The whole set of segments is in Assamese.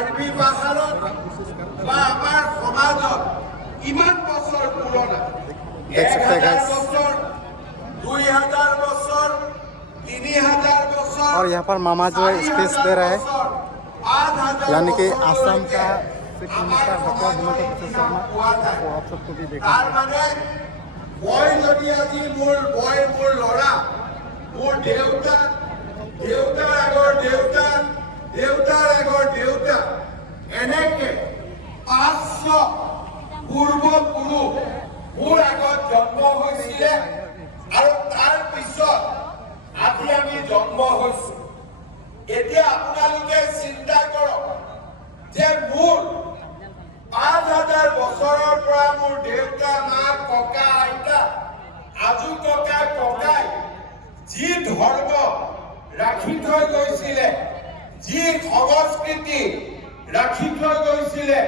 কাৰ্বি পাহাৰত বা আমাৰ সমাজত কিমান বছৰ পুৰণা? 1000 বছৰ, 2000 বছর, 3000 बছर। और यहाँ पर मामा जो है स्पीच दे रहे हैं, यानी कि आसाम का chief minister doctor Himanta Biswa Sharma, तो आप सबको भी देखा মই যদি আজি মোৰ ল'ৰা, মোৰ দেউতা, দেউতাৰ আগৰ দেউতা, দেউতাৰ আগৰ দেউতা, এনেকে 500 পূৰ্বপুৰুষ মোৰ আগত জন্ম হৈছিলে আৰু তাৰ পিছত আজি আমি জন্ম হৈছো। এতিয়া আপোনালোকে চিন্তা কৰক যে মোৰ 5000 বছৰৰ পৰা মোৰ দেউতা, মা, ককা, আইতা, আজু ককা, ককাই যি ধৰ্ম ৰাখি থৈ গৈছিলে, যি সংস্কৃতি ৰাখি থৈ গৈছিলে,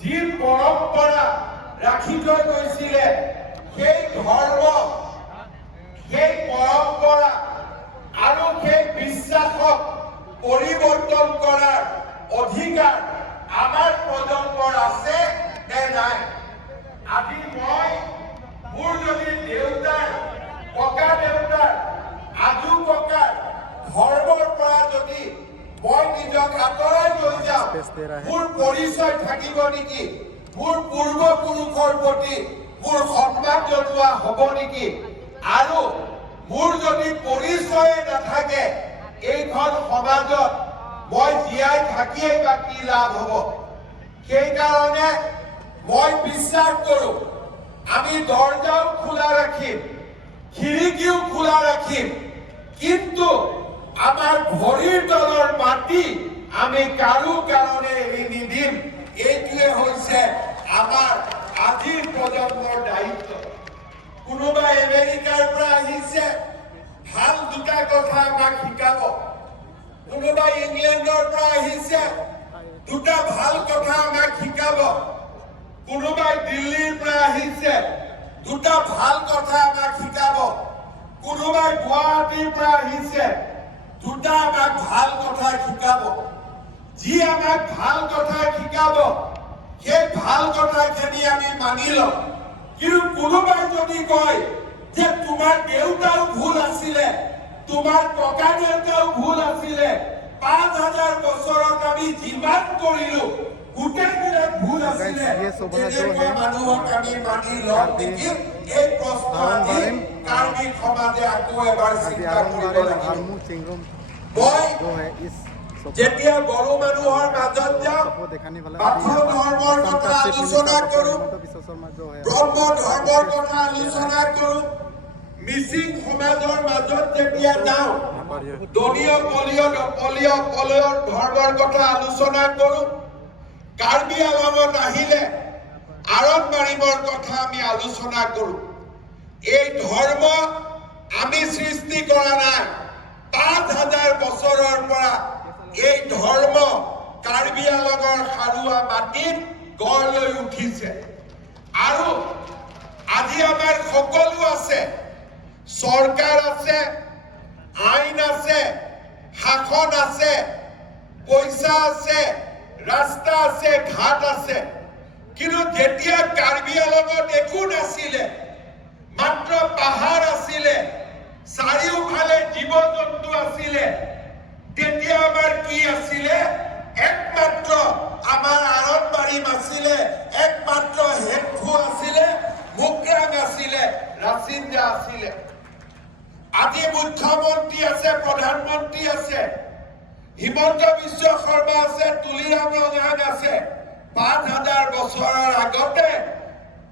যি পৰম্পৰা ৰাখি থৈ গৈছিলে, সেই ধৰ্ম, সেই পৰম্পৰা আৰু সেই বিশ্বাসক পৰিৱৰ্তন কৰাৰ অধিকাৰ আমাৰ প্ৰজন্মৰ আছে নে নাই? আজি মই মোৰ যদি দেউতাৰ, ককা দেউতাৰ, আজু ককাৰ ধৰ্মৰ পৰা যদি মই নিজক আঁতৰাই লৈ যাওঁ, মোৰ পৰিচয় থাকিব নেকি? মোৰ পূৰ্বপুৰুষৰ প্ৰতি মোৰ সন্মান জনোৱা হ'ব নেকি? আৰু মোৰ যদি পৰিচয় নাথাকে, এইখন সমাজত মই জীয়াই থাকিয়ে বা কি লাভ হ'ব? সেইকাৰণে মই বিশ্বাস কৰোঁ আমি দৰজাও খোলা ৰাখিম, খিৰিকীও খোলা ৰাখিম, কিন্তু আমাৰ ভৰিৰ তলৰ মাটি আমি কাৰো কাৰণে এৰি নিদিম। এইটোৱে হৈছে আমাৰ আজিৰ প্ৰজন্মৰ দায়িত্ব। কোনোবা আমেৰিকাৰ পৰা আহিছে, ভাল দুটা কথা আমাক শিকাব। কোনোবা ইংলেণ্ডৰ পৰা আহিছে, দুটা ভাল কথা আমাক শিকাব। কোনোবাই দিল্লীৰ পৰা আহিছে, দুটা ভাল কথা আমাক শিকাব। কোনোবাই গুৱাহাটীৰ পৰা আহিছে, দুটা আমাক ভাল কথা শিকাব। যি আমাক ভাল কথা শিকাব, সেই ভাল কথাখিনি আমি মানি লম। কিন্তু কোনোবাই যদি কয় যে তোমাৰ দেউতাও ভুল আছিলে, তোমাৰ ককা দেউতাও ভুল আছিলে, 5000 বছৰত আমি যিমান কৰিলো গোটেইবিলাক ভুল আছিলে, তেনেকুৱা মানুহক আমি মানি লম নেকি? এই প্ৰশ্ন আজি কাৰ্বি সমাজে আকৌ এবাৰ চিন্তা কৰিব লাগিব। মই যেতিয়া বড়ো মানুহৰ মাজত যাওঁ, বাথৌ ধৰ্মৰ কথা আলোচনা কৰোঁ, ব্ৰহ্ম ধৰ্মৰ কথা আলোচনা কৰোঁ, মিচিং সমাজৰ মাজত যেতিয়া যাওঁ, দলীয় পলীয় ধৰ্মৰ কথা আলোচনা কৰোঁ, কাৰ্বি আংলঙত আহিলে আৰতবাৰীমৰ কথা আমি আলোচনা কৰোঁ। এই ধৰ্ম আমি সৃষ্টি কৰা নাই। 5000 বছৰৰ পৰা এই ধৰ্ম কাৰ্বি আংলঙৰ সাৰুৱা মাটিত গঢ় লৈ উঠিছে। আৰু আজি আমাৰ সকলো আছে, চৰকাৰ আছে, আইন আছে, শাসন আছে, পইচা আছে, ৰাস্তা আছে, ঘাট আছে। কিন্তু যেতিয়া কাৰ্বি আংলঙত একো নাছিলে, মাত্ৰ পাহাৰ আছিলে, চাৰিওফালে জীৱ জন্তু আছিলে, তেতিয়া আমাৰ কি আছিলে? একমাত্ৰ আমাৰ আৰতবাৰী আছিলে, একমাত্ৰ হেডফু আছিলে, মুকৰাং আছিলে, ৰাচিন্দা আছিলে। আজি মুখ্যমন্ত্ৰী আছে, প্ৰধানমন্ত্ৰী আছে, হিমন্ত বিশ্ব শৰ্মা আছে, তুলিৰাম ৰঙাং আছে। 5000 বছৰৰ আগতে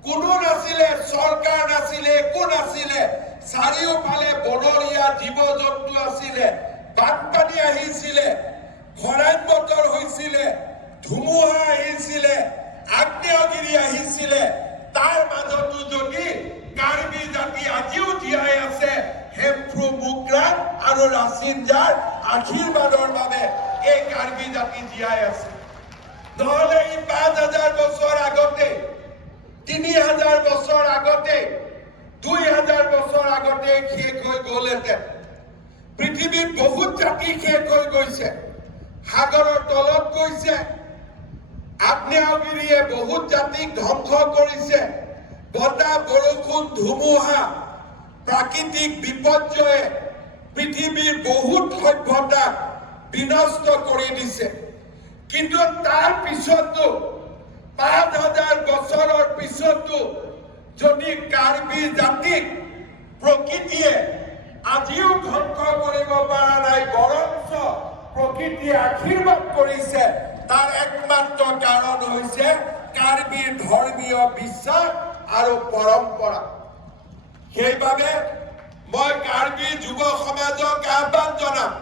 কোনো নাছিলে, চৰকাৰ নাছিলে, একো নাছিলে। চাৰিওফালে বনৰীয়া জীৱ জন্তু আছিলে, বানপানী আহিছিলে, খৰাং বতৰ হৈছিলে, ধুমুহা আহিছিলে, আগ্নেয়গিৰি আহিছিলে। তাৰ মাজতো যদি কাৰ্বি জাতি আজিও জীয়াই আছে, হেমফ্ৰু, মুকৰাং আৰু ৰাচিনজাৰ আশীৰ্বাদৰ বাবে এই কাৰ্বি জাতি জীয়াই আছে। নহলে এই 5000 বছৰ আগতে, 3000 বছৰ আগতে, 2000 বছৰ আগতে শেষ হৈ গ'লহেঁতেন। পৃথিৱীত বহুত জাতি শেষ হৈ গৈছে। সাগৰৰ তলত গৈছে, আগ্নেয়গিৰিয়ে বহুত জাতিক ধ্বংস কৰিছে, বতাহ বৰষুণ ধুমুহা প্ৰাকৃতিক বিপৰ্যয়ে পৃথিৱীৰ বহুত সভ্যতাক বিনষ্ট কৰি দিছে। কিন্তু তাৰ পিছতো ৫,০০০ বছৰৰ পিছতো যদি কাৰ্বি জাতিক প্ৰকৃতিয়ে আজিও ধ্বংস কৰিব পৰা নাই, বৰঞ্চ প্ৰকৃতিয়ে আশীৰ্বাদ কৰিছে, তাৰ একমাত্ৰ কাৰণ হৈছে কাৰ্বিৰ ধৰ্মীয় বিশ্বাস আৰু পৰম্পৰা। সেইবাবে মই কাৰ্বি যুৱ সমাজক আহ্বান জনাম,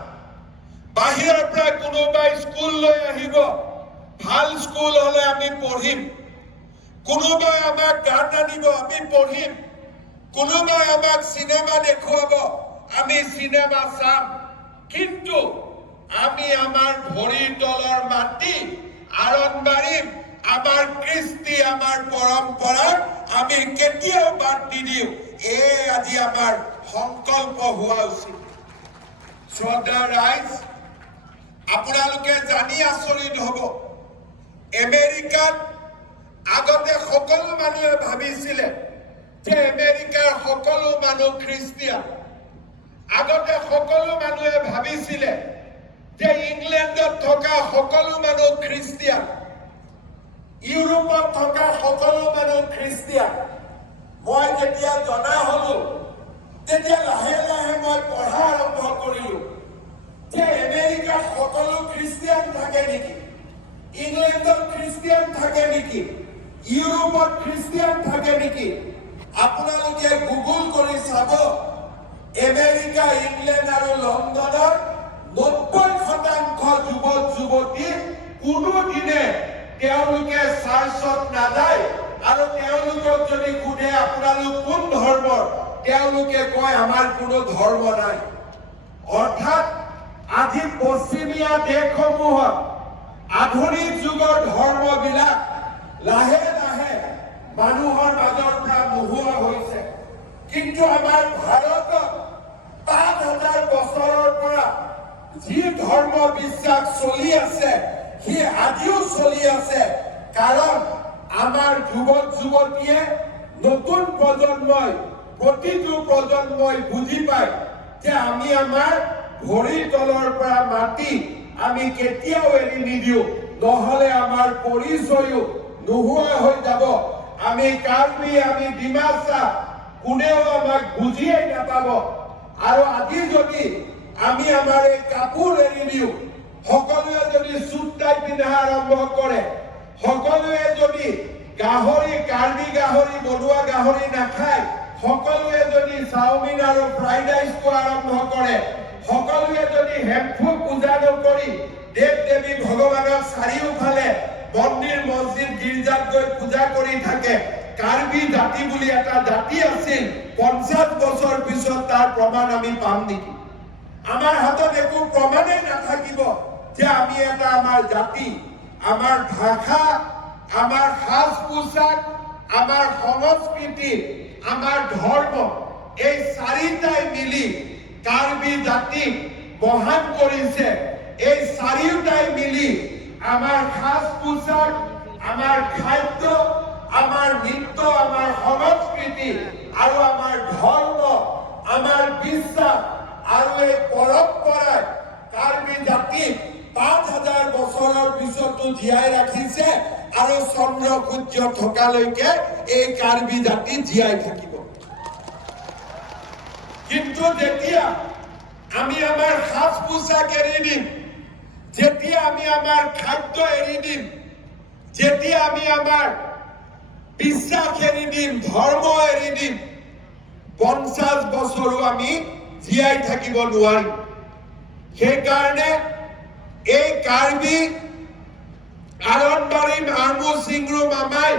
বাহিৰৰ পৰা কোনোবাই স্কুল লৈ আহিব, ভাল স্কুল হলে আমি পঢ়িম, কোনোবাই আমাক গান আনিব, আমি পঢ়িম, কোনোবাই আমাক সিনেমা দেখুৱাব, আমি সিনেমা চাম, কিন্তু আমি আমাৰ ভৰিৰ তলৰ মাটি আৰণ মাৰিম, আমাৰ কৃষ্টি, আমাৰ পৰম্পৰাক আমি কেতিয়াও বাদ নিদিওঁ। এই আজি আমাৰ সংকল্প হোৱা উচিত। শ্ৰদ্ধা ৰাইজ, আপোনালোকে জানি আচৰিত হ'ব, আমেৰিকাত আগতে সকলো মানুহে ভাবিছিলে যে আমেৰিকাৰ সকলো মানুহ খ্ৰীষ্টিয়ান। আগতে সকলো মানুহে ভাবিছিলে যে ইংলেণ্ডত থকা সকলো মানুহ খ্ৰীষ্টিয়ান, ইউৰোপত থকা সকলো মানুহ খ্ৰীষ্টিয়ান। মই যেতিয়া জনা হলো, তেতিয়া লাহে লাহে মই পঢ়া আৰম্ভ কৰিলো যে আমেৰিকাত সকলো খ্ৰীষ্টিয়ান থাকে নেকি, ইংলেণ্ডত খ্ৰীষ্টিয়ান থাকে নেকি, ইউৰোপত খ্ৰীষ্টিয়ান থাকে নেকি। আপোনালোকে গুগল কৰি চাব, আমেৰিকা, ইংলেণ্ড আৰু লণ্ডনৰ ৯০% যুৱক যুৱতী কোনোদিনে তেওঁলোকে চাৰ্চত নাযায়, আৰু তেওঁলোকক যদি সোধে আপোনালোক কোন ধৰ্মৰ, তেওঁলোকে কয় আমাৰ কোনো ধৰ্ম নাই। অৰ্থাৎ আজি পশ্চিমীয়া দেশসমূহত আধুনিক যুগৰ ধৰ্মবিলাক লাহে লাহে মানুহৰ মাজৰ পৰা নোহোৱা হৈছে। কিন্তু আমাৰ ভাৰতত ৫,০০০ বছৰৰ পৰা যি ধৰ্ম বিশ্বাস চলি আছে, সি আজিও চলি আছে। কাৰণ আমাৰ যুৱক যুৱতীয়ে, নতুন প্ৰজন্মই, প্ৰতিটো প্ৰজন্মই বুজি পায় যে আমি আমাৰ ভৰিৰ তলৰ পৰা মাটি আমি কেতিয়াও এৰি নিদিওঁ, নহলে আমাৰ পৰিচয়ও নোহোৱা হৈ যাব। আমি কাৰ্বি, আমি ডিমাচা, কোনেও আমাক বুজিয়েই নাপাব। আৰু আজি যদি আমি আমাৰ এই কাপোৰ এৰি দিওঁ, সকলোৱে যদি চুট টাই পিন্ধা আৰম্ভ কৰে, সকলোৱে যদি গাহৰি, কাৰ্বি গাহৰি, বনুৱা গাহৰি নাখায়, সকলোৱে যদি চাওমিন আৰু ফ্ৰাইড ৰাইচ খোৱা আৰম্ভ কৰে, সকলোৱে যদি হেমফু পূজা নকৰি দেৱ দেৱী ভগৱানক চাৰিওফালে মন্দিৰ, মছজিদ, গীৰ্জাত গৈ পূজা কৰি থাকে, কাৰ্বি জাতি বুলি এটা জাতি আছিল, ৫০ বছৰ পিছত তাৰ প্ৰমাণ আমি পাম নেকি? আমাৰ হাতত একো প্ৰমাণেই নাথাকিব যে আমি এটা আমাৰ জাতি, আমাৰ ভাষা, আমাৰ সাজ পোছাক, আমাৰ সংস্কৃতি, আমাৰ ধৰ্ম, এই চাৰিটাই মিলি কাৰ্বি জাতিক মহান কৰিছে। এই চাৰিওটাই মিলি আমাৰ সাজ পোছাক, আমাৰ খাদ্য, আমাৰ নৃত্য, আমাৰ সংস্কৃতি আৰু আমাৰ ধৰ্ম, আমাৰ বিশ্বাস আৰু এই পৰম্পৰাই কাৰ্বি জাতিক ৫,০০০ বছৰৰ পিছতো জীয়াই ৰাখিছে, আৰু চন্দ্ৰ সূৰ্য থকালৈকে এই কাৰ্বি জাতি জীয়াই থাকিব। কিন্তু যেতিয়া আমি আমাৰ সাজ পোছাক এৰি দিম, যেতিয়া আমি আমাৰ খাদ্য এৰি দিম, যেতিয়া আমি আমাৰ বিশ্বাস এৰি দিম, ধৰ্ম এৰি দিম, ৫০ বছৰো আমি জীয়াই থাকিব নোৱাৰিম। সেইকাৰণে এই কাৰ্বি আৰণবাৰী আৰ্মু সিংৰু মামাই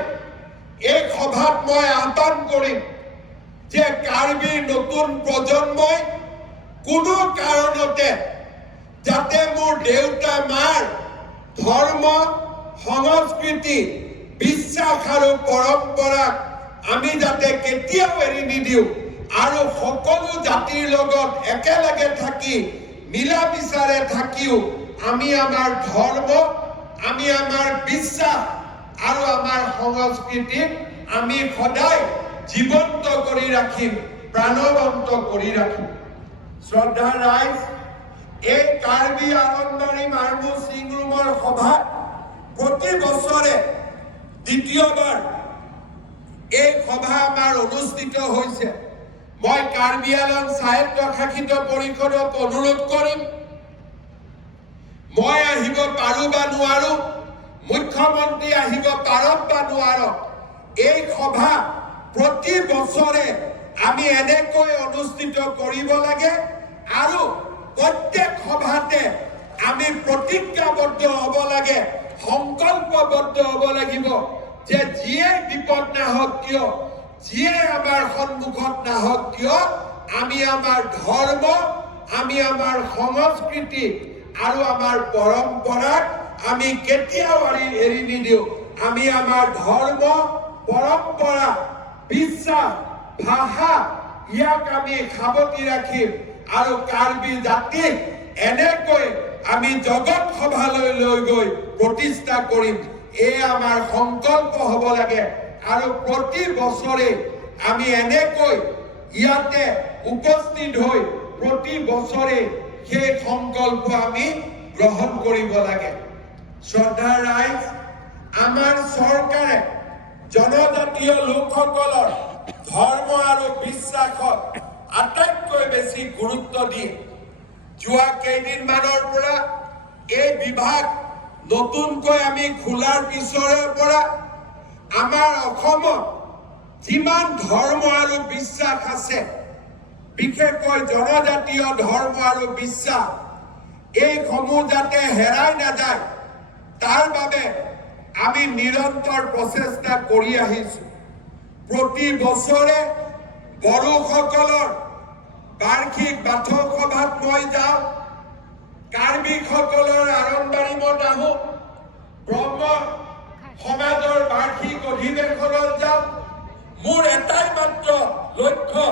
এই সভাত মই আহ্বান কৰিম যে কাৰ্বিৰ নতুন প্ৰজন্মই কোনো কাৰণতে যাতে মোৰ দেউতা মাৰ ধৰ্ম, সংস্কৃতি, বিশ্বাস আৰু পৰম্পৰাক আমি যাতে কেতিয়াও এৰি নিদিওঁ, আৰু সকলো জাতিৰ লগত একেলগে থাকি মিলা বিচাৰে থাকিও আমি আমাৰ ধৰ্ম, আমি আমাৰ বিশ্বাস আৰু আমাৰ সংস্কৃতিক আমি সদায় জীৱন্ত কৰি ৰাখিম, প্ৰাণৱন্ত কৰি ৰাখিম। শ্ৰদ্ধা ৰাইজ, এই কাৰ্বি আংলঙবাৰী মাৰমু চিংৰুমৰ সভাত প্ৰতি বছৰে দ্বিতীয়বাৰ এই সভা আমাৰ অনুষ্ঠিত হৈছে। মই কাৰ্বি আংলং স্বায়ত্তশাসিত পৰিষদক অনুৰোধ কৰিম, মই আহিব পাৰো বা নোৱাৰো, মুখ্যমন্ত্ৰী আহিব পাৰক বা নোৱাৰক, এই সভা প্ৰতি বছৰে আমি এনেকৈ অনুষ্ঠিত কৰিব লাগে আৰু প্ৰত্যেক সভাতে আমি প্ৰতিজ্ঞাবদ্ধ হ'ব লাগে, সংকল্পবদ্ধ হ'ব লাগিব যে যিয়ে বিপদ নাহক কিয়, যিয়ে আমাৰ সন্মুখত নাহক কিয়, আমি আমাৰ ধৰ্ম, আমি আমাৰ সংস্কৃতি আৰু আমাৰ পৰম্পৰাক আমি কেতিয়াও এৰি নিদিওঁ। আমি আমাৰ ধৰ্ম, পৰম্পৰা, বিশ্বাস, ভাষা ইয়াক আমি সাৱটি ৰাখিম আৰু কাৰ্বি জাতিক এনেকৈ আমি জগত সভালৈ লৈ গৈ প্ৰতিষ্ঠা কৰিম। এই আমাৰ সংকল্প হ'ব লাগে আৰু প্ৰতি বছৰে আমি এনেকৈ ইয়াতে উপস্থিত হৈ প্ৰতি বছৰে সেই সংকল্প আমি গ্ৰহণ কৰিব লাগে। শ্ৰদ্ধা ৰাইজ, আমাৰ চৰকাৰে জনজাতীয় লোকসকলৰ ধৰ্ম আৰু বিশ্বাসক আটাইতকৈ বেছি গুৰুত্ব দিয়ে। যোৱা কেইদিনমানৰ পৰা এই বিভাগ নতুনকৈ আমি খোলাৰ পিছৰে পৰা আমাৰ অসমত যিমান ধৰ্ম আৰু বিশ্বাস আছে, বিশেষকৈ জনজাতীয় ধৰ্ম আৰু বিশ্বাস, এইসমূহ যাতে হেৰাই নাযায় তাৰ বাবে আমি নিৰন্তৰ প্ৰচেষ্টা কৰি আহিছো। প্ৰতি বছৰে বড়োসকলৰ বাৰ্ষিক বাথৌ সভাত মই যাওঁ, কাৰ্বিসকলৰ আৰম্বাৰীমত আহোঁ, ব্ৰহ্ম সমাজৰ বাৰ্ষিক অধিৱেশনত যাওঁ। মোৰ এটাই মাত্ৰ লক্ষ্য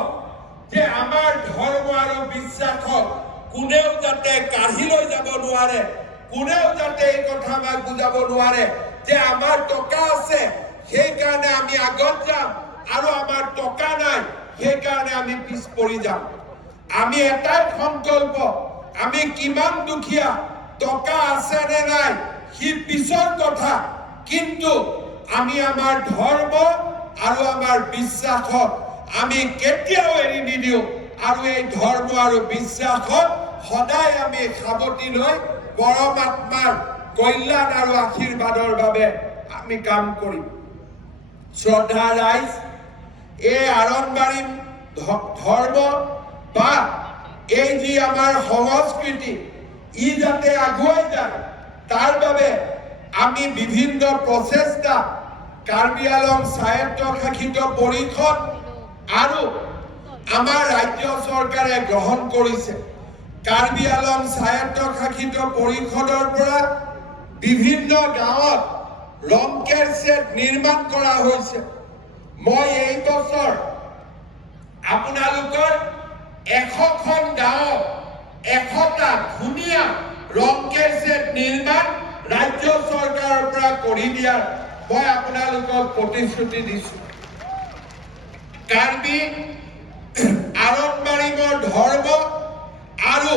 যে আমাৰ ধৰ্ম আৰু বিশ্বাসক কোনেও যাতে কাঢ়ি লৈ যাব নোৱাৰে, কোনেও যাতে এই কথা আমাক বুজাব নোৱাৰে যে আমাৰ টকা আছে সেইকাৰণে আমি আগত যাম আৰু আমাৰ টকা নাই সেইকাৰণে আমি পিছ পৰি যাম। আমি এটাই সংকল্প, আমি কিমান দুখীয়া, টকা আছে নে নাই সি পিছৰ কথা, কিন্তু আমি আমাৰ ধৰ্ম আৰু আমাৰ বিশ্বাসক আমি কেতিয়াও এৰি নিদিওঁ আৰু এই ধৰ্ম আৰু বিশ্বাসক সদায় আমি সাৱটি লৈ পৰমাত্মাৰ কল্যাণ আৰু আশীৰ্বাদৰ বাবে আমি কাম কৰিম। শ্ৰদ্ধা ৰাইজ, এই আৰম্বাৰী ধৰ্ম বা এই যি আমাৰ সংস্কৃতি ই যাতে আগুৱাই যায় তাৰ বাবে আমি বিভিন্ন প্ৰচেষ্টা কাৰ্বি আংলং স্বায়ত্তশাসিত পৰিষদ আৰু আমাৰ ৰাজ্য চৰকাৰে গ্ৰহণ কৰিছে। কাৰ্বি আংলং স্বায়ত্তশাসিত পৰিষদৰ পৰা বিভিন্ন গাঁৱত ৰংকেৰ ছেট নিৰ্মাণ কৰা হৈছে। মই এই বছৰ আপোনালোকৰ 100খন গাঁৱত 100টা ধুনীয়া ৰংকেৰ ছেট নিৰ্মাণ ৰাজ্য চৰকাৰৰ পৰা কৰি দিয়াৰ মই আপোনালোকক প্ৰতিশ্ৰুতি দিছো। কাৰ্বি আংলঙবাৰীৰ ধৰ্ম আৰু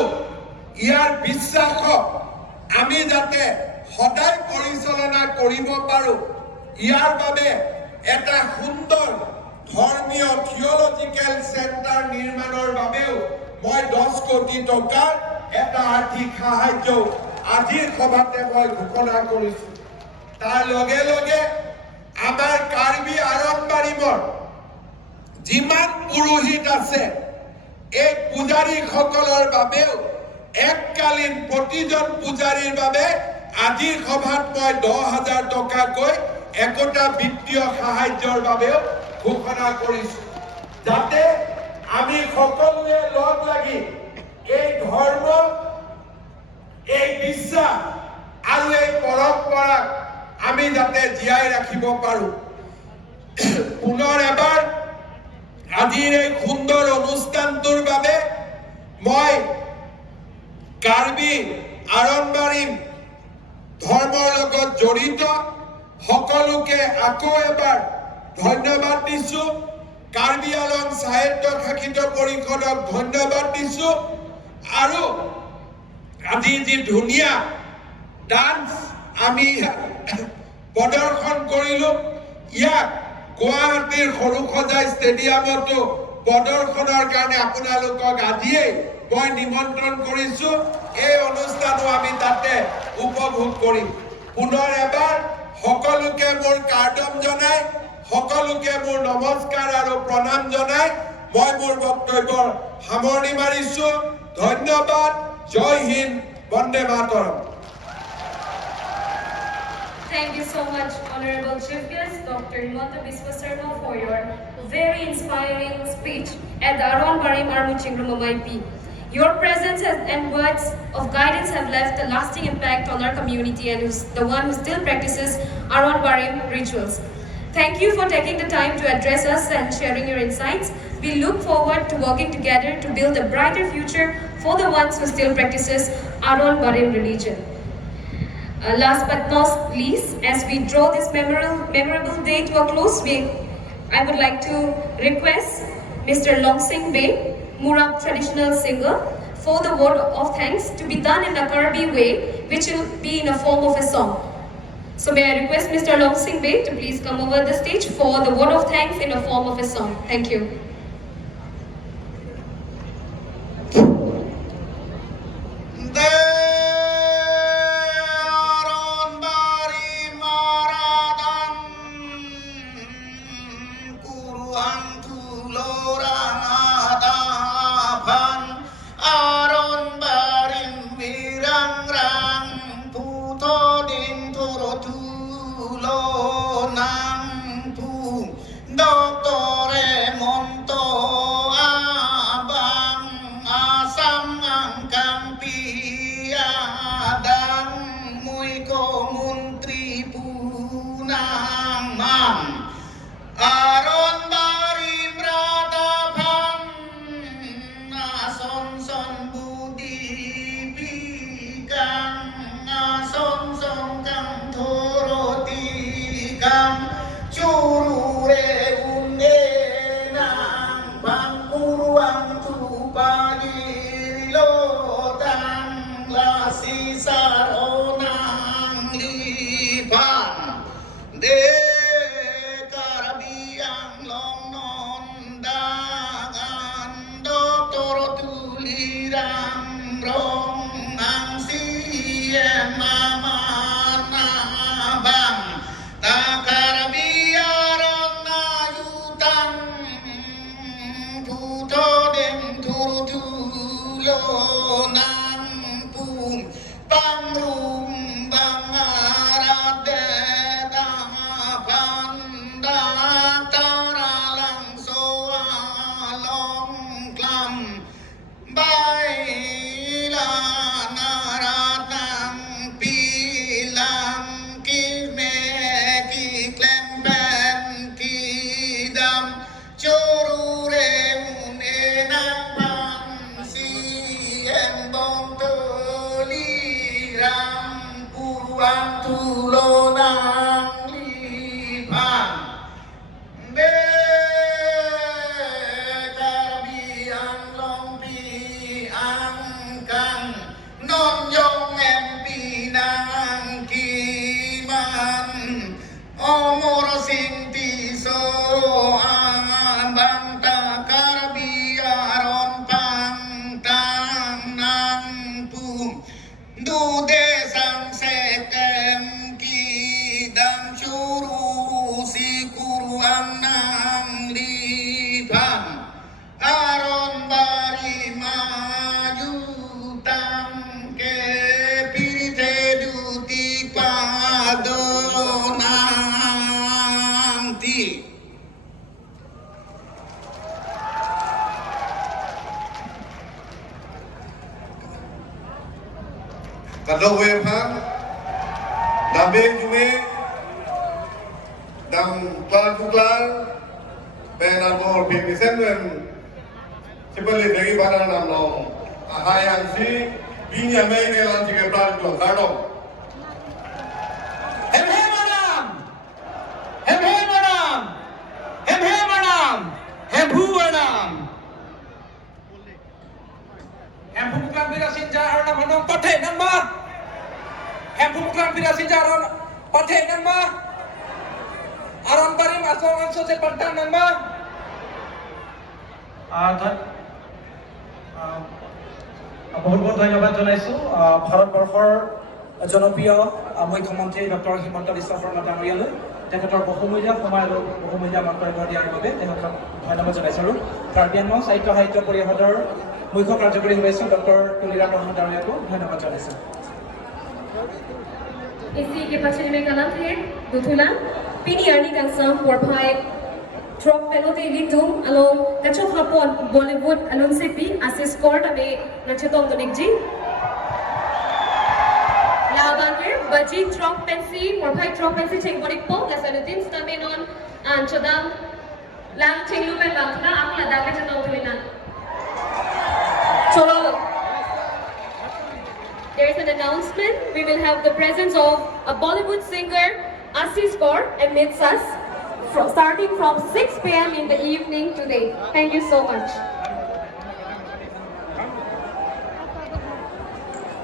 ইয়াৰ বিশ্বাসক আমি যাতে সদায় পৰিচালনা কৰিব পাৰো, ইয়াৰ বাবে এটা সুন্দৰ ধৰ্মীয় থিয়লজিকেল চেণ্টাৰ নিৰ্মাণৰ বাবেও মই 10 কোটি টকাৰ এটা আৰ্থিক সাহায্য আজিৰ সভাতে মই ঘোষণা কৰিছো। তাৰ লগে লগে আমাৰ কাৰ্বি আংলঙবাৰীৰ যিমান পুৰোহিত আছে এই পূজাৰীসকলৰ বাবেও এককালীন প্ৰতিজন পূজাৰীৰ বাবে আজিৰ সভাত মই 10,000 টকাকৈ একোটা বিত্তীয় সাহায্যৰ বাবেও ঘোষণা কৰিছো, যাতে আমি সকলোৱে লগ লাগি এই ধৰ্ম, এই বিশ্বাস আৰু এই পৰম্পৰাক আমি যাতে জীয়াই ৰাখিব পাৰো। পুনৰ এবাৰ আজিৰ এই সুন্দৰ অনুষ্ঠানটোৰ বাবে মই কাৰ্বি আৰণবাৰী ধৰ্মৰ লগত জড়িত সকলোকে আকৌ এবাৰ ধন্যবাদ দিছো। কাৰ্বি আলং সাহিত্য শাসিত পৰিষদক ধন্যবাদ দিছো। আৰু আজি যি ধুনীয়া ডান্স আমি প্ৰদৰ্শন কৰিলো, ইয়াক গুৱাহাটীৰ সৰুসজাই ষ্টেডিয়ামতো প্ৰদৰ্শনৰ কাৰণে আপোনালোকক আজিয়েই মই নিমন্ত্ৰণ কৰিছো। এই অনুষ্ঠানো আমি তাতে উপভোগ কৰিম। পুনৰ এবাৰ সকলোকে মোৰ কাৰ্ডম জনাই, সকলোকে মোৰ নমস্কাৰ আৰু প্ৰণাম জনাই মই মোৰ বক্তব্যৰ সামৰণি মাৰিছো। ধন্যবাদ। জয় Hind. Vande Mataram. Thank you so much, Honorable Chief Guest, Dr. Himanta Biswa Sarma, for your very inspiring speech at the Aronbari Marmu Chingrum MIP. Your presence and words of guidance have left a lasting impact on our community and who's the one who still practices Aronbari rituals. Thank you for taking the time to address us and sharing your insights. We look forward to working together to build a brighter future for the ones who still practices Aronbari religion. Last but not least, as we draw this memorable day to a close, I would like to request Mr. Longsing Bey, Murab traditional singer, for the word of thanks to be done in a Karabi way, which will be in a form of a song. So may I request Mr. Longsing Bey to please come over the stage for the word of thanks in a form of a song. Thank you. Kadang webhan, nabeng jume, dang klar, penabor pimisen men, sebeli bagi badan nam long, ahayang si, Binya may nelan sige plan ko. Karong. Hem hem manam. Hem hem manam. Hem hem manam. Hem hu manam. Hem hu klan pira sinja arna manong pathe nan ma. Hem hu klan pira sinja aron pathe nan ma. Aron barim asong anso se pantan nan ma. বহুত বহুত ধন্যবাদ জনাইছোঁ ভাৰতবৰ্ষৰ জনপ্ৰিয় মুখ্যমন্ত্ৰী ডক্টৰ হিমন্ত বিশ্ব শৰ্মা ডাঙৰীয়ালৈ তেখেতৰ বহুমূলীয়া সময় আৰু বহুমূলীয়া মন্তব্য দিয়াৰ বাবে তেখেতক ধন্যবাদ জনাইছোঁ আৰু কাৰ্বি আংলং সাহিত্য পৰিষদৰ মুখ্য কাৰ্যকৰী সদস্য ডক্টৰ তুলিৰাম ৰহমান ডাঙৰীয়াকো ধন্যবাদ জনাইছোঁ। Isi ke pachini kanan thir dutula pini arni kangsam porphai Drop penalty litum along kachok hapon Bollywood along sipi assist court ame nachetong donikji Labanger baji drop pensi porphai drop pensi cheng borikpo lasanutin stamenon an chodam lang chenglu pe bangla akla dame chetong tuina Cholo There is an announcement. We will have the presence of a Bollywood singer, Assis Kaur, amidst us, starting from 6 p.m. in the evening today. Thank you so much.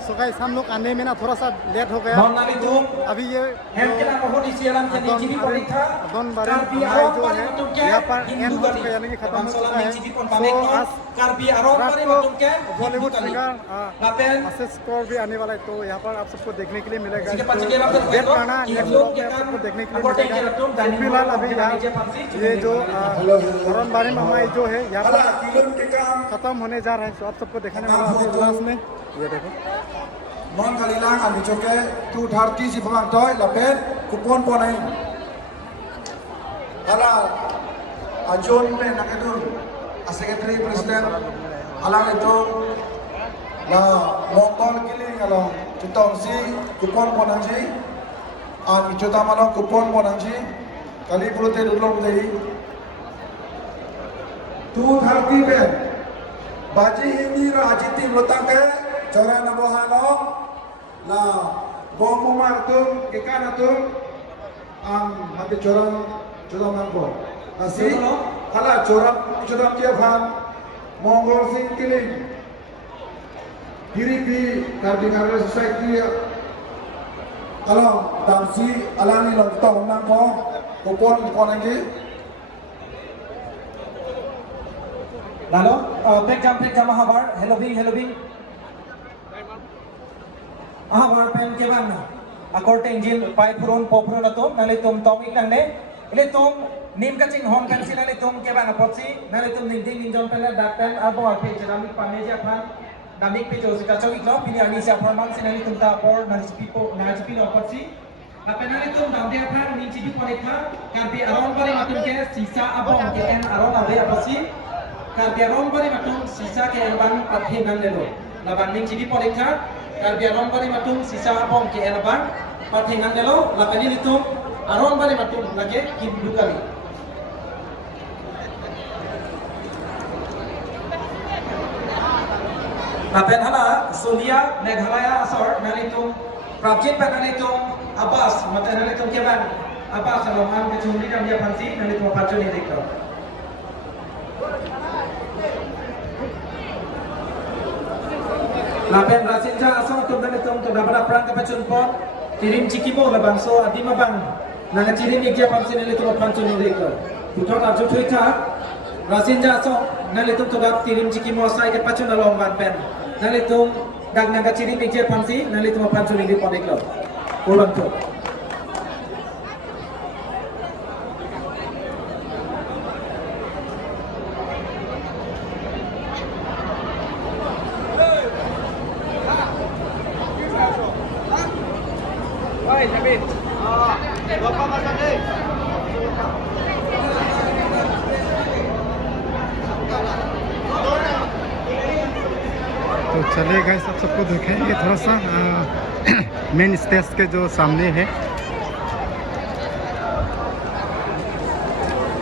So guys हम लोग आने में ना थोड़ा सा लेट हो गया Nonali tum अभी ये hem kena mohon isialam ke niji polita दोन बारे हमारी जो है यहाँ पर एंड हो चुका है यानी कि खत्म हो चुका है सो आज Karbi aron रात pare को matum ke Bollywood singer Lapen आशीष कौर भी आने वाला है तो यहाँ पर आप सबको देखने के लिए मिलेगा Sige तो panjige lam ter वेट करना नेक्स्ट ब्लॉग में आप सबको देखने के लिए मिलेगा तो फिलहाल अभी यहाँ ये जो धरम बारे में हमारी जो है यहाँ पर खत्म होने जा रहा है तो आप सबको दिखाने वाला अभी लास्ट में ये देखो non kalilang ami choke 230 si pamang toy lapen kupon ponai hala ajon pe nakadun a secretary president alang itu la mongkol kiling along chutong si kupon ponanji an ichota malong kupon ponanji kali purute dulong dei 230 pe baji ini ra ajiti lotang ke Chora nabohano la bomu martum kekanatum ang hati chorang mangko nasi hala chorang chorang tiaphan Mongol Singh Kiling diri di Kardinal Society kalau damsi alani lontong mangko kupon lagi Lalu pekam habar hello bing Ahar pen ke bang na akor tenjil pai puron popron atom nale tum tomik nang ne ile tum nim ka ching hon kan si nale tum ke bang apotsi nale tum ning ding jon pela daktan abo ape jamik pane ja phan namik pe jo sika chok iklo pini ani sa forman si nale tum ta por na pipo na jipi no apotsi ape nale tum dam dia phan ning jipi pore kha kan pi aron pare matum ke sisa abo ke en aron ave apotsi kan pi aron pare matum sisa ke en ban pathe nan lelo na ban ning jipi pore kha Karbi aron bari matung sisa abong ke elaban patingan delo lakani litum aron bari matung lage kindu kali Napen hala Solia Meghalaya asor nalitum Prabjit pa nalitum Abbas mata nalitum keban Abbas alaman ke chumri kam dia pansi nalitum pacu ni dikto Lapen rasinja asal tu dan itu untuk dapat perang kepacun pon kirim cikimo la bangso adi mabang nang cirim ikja pamsin nele tu pancun ni itu putar aju tuita rasinja asal nele tu dapat kirim cikimo sai kepacun along ban pen nele tu dag nang cirim ikja pamsi nele tu pancun ni pon iklo ulang tu तो चलिए गाइस आप सबको दिखाएंगे थोड़ा सा मेन स्टेज के जो सामने है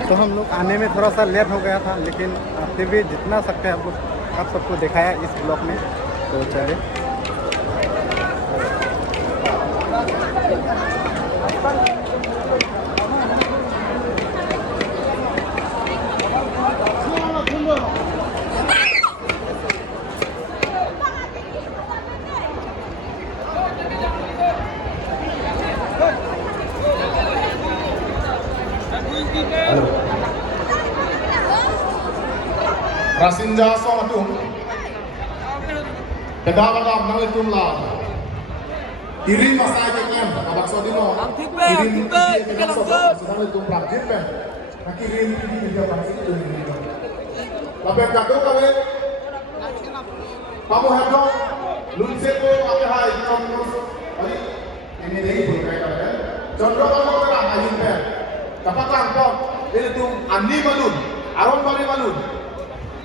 तो हम लोग आने में थोड़ा सा लेट हो गया था लेकिन फिर भी जितना सकते हैं आप सबको दिखाया इस ब्लॉग में तो चलिए Rasinja Somatum. Kedawagam nang itum la. Irin masai kekem, kabak sodino. Irin di kedawagam sedang itum prabjit pe. Nak irin di dia pasti itu. Lapen kado kawe. Kamu hado lunse ko apa hai kamu ali ini lagi berkait kan. Contoh kamu orang ayun pe. Dapat langkong itu ani malun, aron bali malun.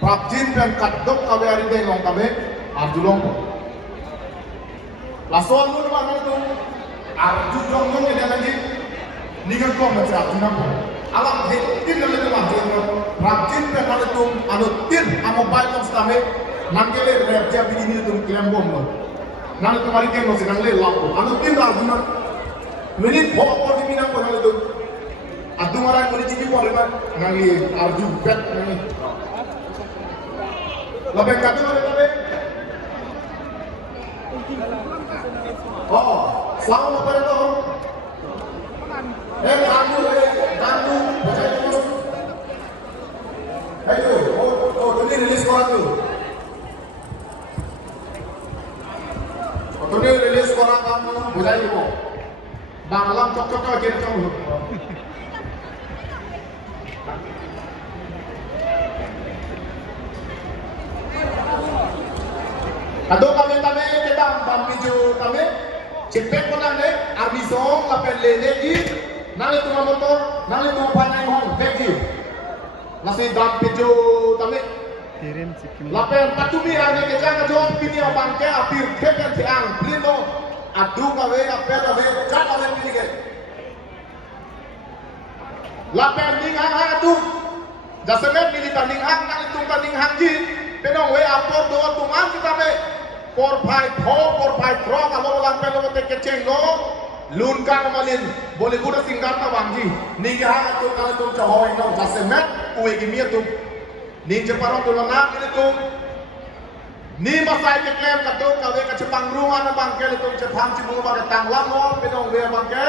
Prabjit pe kadok kawe ari de long kawe arjulong. Lasuan lu mana itu? Arju jongong ini lagi. Ningan kau macam arju nampak. Alam hitin dalam itu arju. Prabjit pe mana itu? Anu tin, anu baik kau setame. Nangkele kerja begini itu kian bom lo. Nang itu mari kian masih nangle lapo. Anu tin arju nak. Minit bawa di minang kau itu. Adu marang kau cici kau lima. Nangle arju bet nangle. Lebih kata lebih. Oh, selamat apa itu? Kamu, baca dulu. Ayo, ini rilis koran tu. Ini rilis koran kamu, baca dulu. Bang Alam cocok kira kamu. Aduh kami kita pampiju kami. Cepet ko lang arbisong lapel lele di nali tu motor nali tu panay hong begi nasi dam pijo tami Kirim sikkim. lapel patumi rani ke jang jong pini abangke apir kepen tiang blino adu kawe lapel kawe jang kawe pini ke lapel ning hang adu jasemen militar ning hang nali tu ning hang ji penong we apor do tuman kita me por pai tro kalau orang pelo te keceng no lun kan malin boleh guna singkat na bangji ni ha tu kalau tu choy no jasemet uwe gimia tu ni jeparo tu lana ini tu ni masai ke kem katu kawe ka cepang ruan na bangke tu cepang cimu ba tang lam no penong we bangke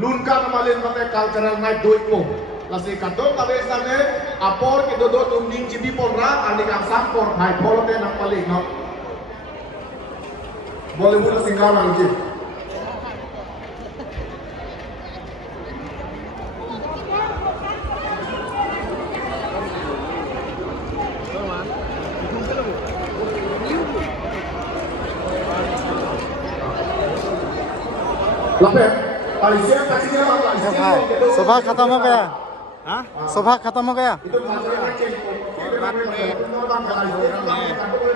lun kan malin mate cultural night doik mo lasi katu kawe sane apor ke dodo tu ning cibi polra ani kang sampor pai polote na paling no Bollywood singar lagi. सुबह खत्म हो गया सुबह खत्म हो गया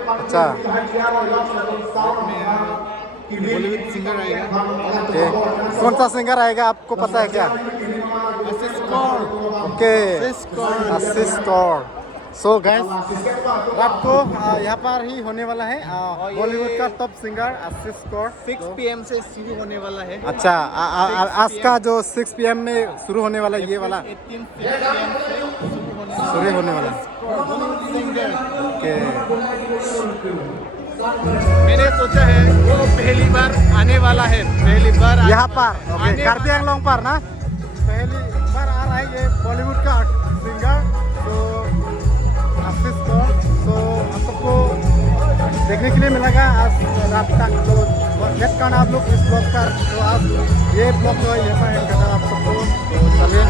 अच्छा बॉलीवुड सिंगर आएगा कौन सा सिंगर आएगा आपको पता है क्या ओके आशीष कौर सो गाइस आपको यहाँ पर ही होने वाला है बॉलीवुड का टॉप सिंगर आशीष कौर 6 PM से शुरू होने वाला है अच्छा आज का जो 6 PM में शुरू होने वाला ये वाला 18 PM से शुरू होने वाला सिंगर ओके मैंने सोचा है वो पहली बार आने वाला है यहाँ पर ओके कार्बी आंगलोंग पर ना पहली बार आ रहा है ये बॉलीवुड का सिंगर तो आशीष कौर तो आप सबको देखने के लिए मिलेगा आज रात तक तो गेट करना आप लोग इस ब्लॉग का तो आज ये ब्लॉग जो है यहाँ पर एंड करना आप सबको तो चलिए